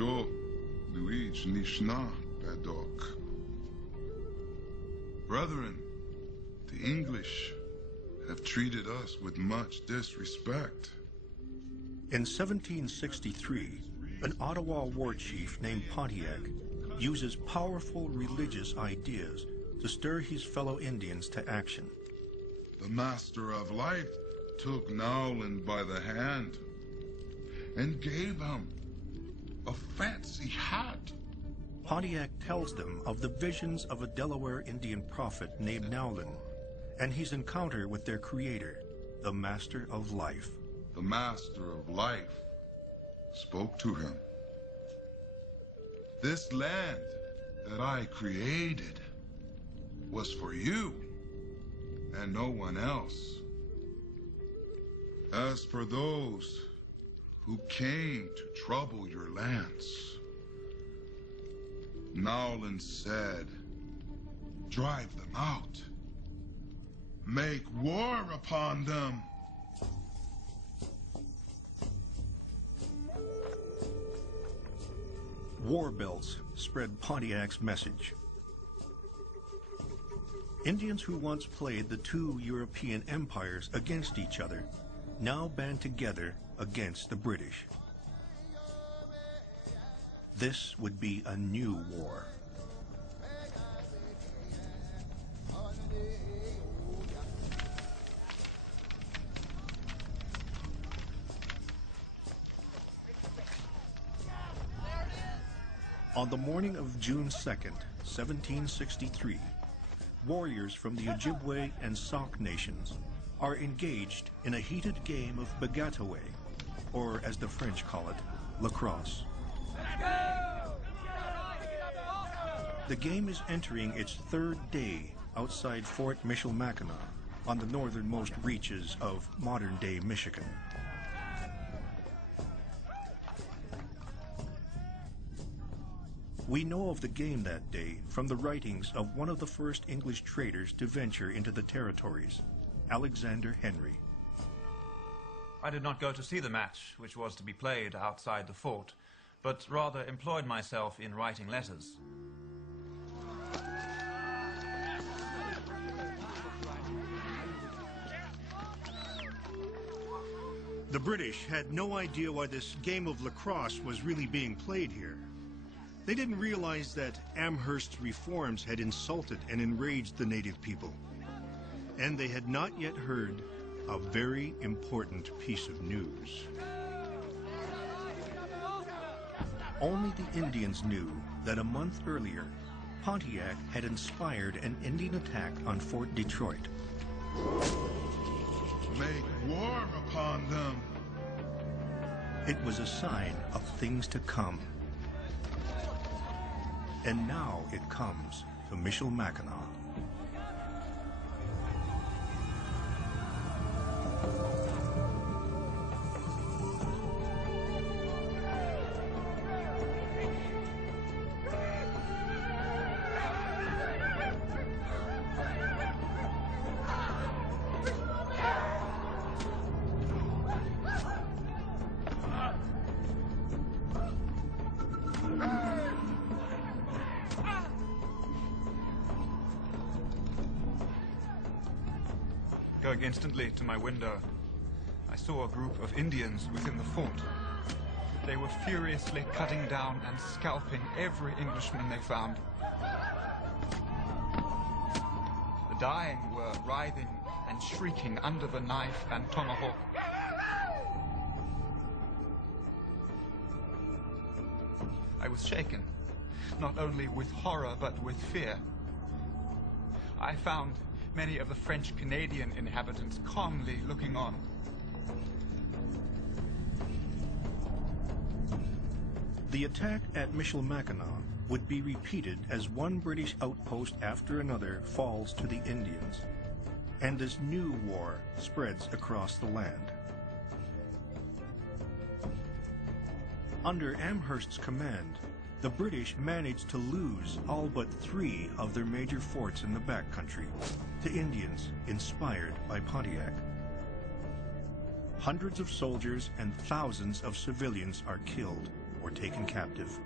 Jo, Luigi, Nishna, Badok. Brethren, the English have treated us with much disrespect. In 1763, an Ottawa war chief named Pontiac uses powerful religious ideas to stir his fellow Indians to action. The Master of Life took Nowland by the hand and gave him a fancy hat. Pontiac tells them of the visions of a Delaware Indian prophet named Nowland and his encounter with their creator, the Master of Life. The Master of Life spoke to him. This land that I created was for you and no one else. As for those who came to trouble your lands, Nowland said, drive them out. Make war upon them. War belts spread Pontiac's message. Indians who once played the two European empires against each other now band together against the British. This would be a new war. On the morning of June 2nd, 1763, warriors from the Ojibwe and Sauk nations are engaged in a heated game of bagataway, or as the French call it, lacrosse. The game is entering its third day outside Fort Michilimackinac on the northernmost reaches of modern-day Michigan. We know of the game that day from the writings of one of the first English traders to venture into the territories, Alexander Henry. I did not go to see the match, which was to be played outside the fort, but rather employed myself in writing letters. The British had no idea why this game of lacrosse was really being played here. They didn't realize that Amherst's reforms had insulted and enraged the native people. And they had not yet heard a very important piece of news. Only the Indians knew that a month earlier, Pontiac had inspired an Indian attack on Fort Detroit. Make war upon them. It was a sign of things to come. And now it comes to Michilimackinac. Going instantly to my window, I saw a group of Indians within the fort. They were furiously cutting down and scalping every Englishman they found. The dying were writhing and shrieking under the knife and tomahawk. I was shaken, not only with horror but with fear. I found many of the French-Canadian inhabitants calmly looking on. The attack at Michilimackinac would be repeated as one British outpost after another falls to the Indians, and this new war spreads across the land. Under Amherst's command, the British managed to lose all but 3 of their major forts in the backcountry to Indians inspired by Pontiac. Hundreds of soldiers and thousands of civilians are killed, or taken captive,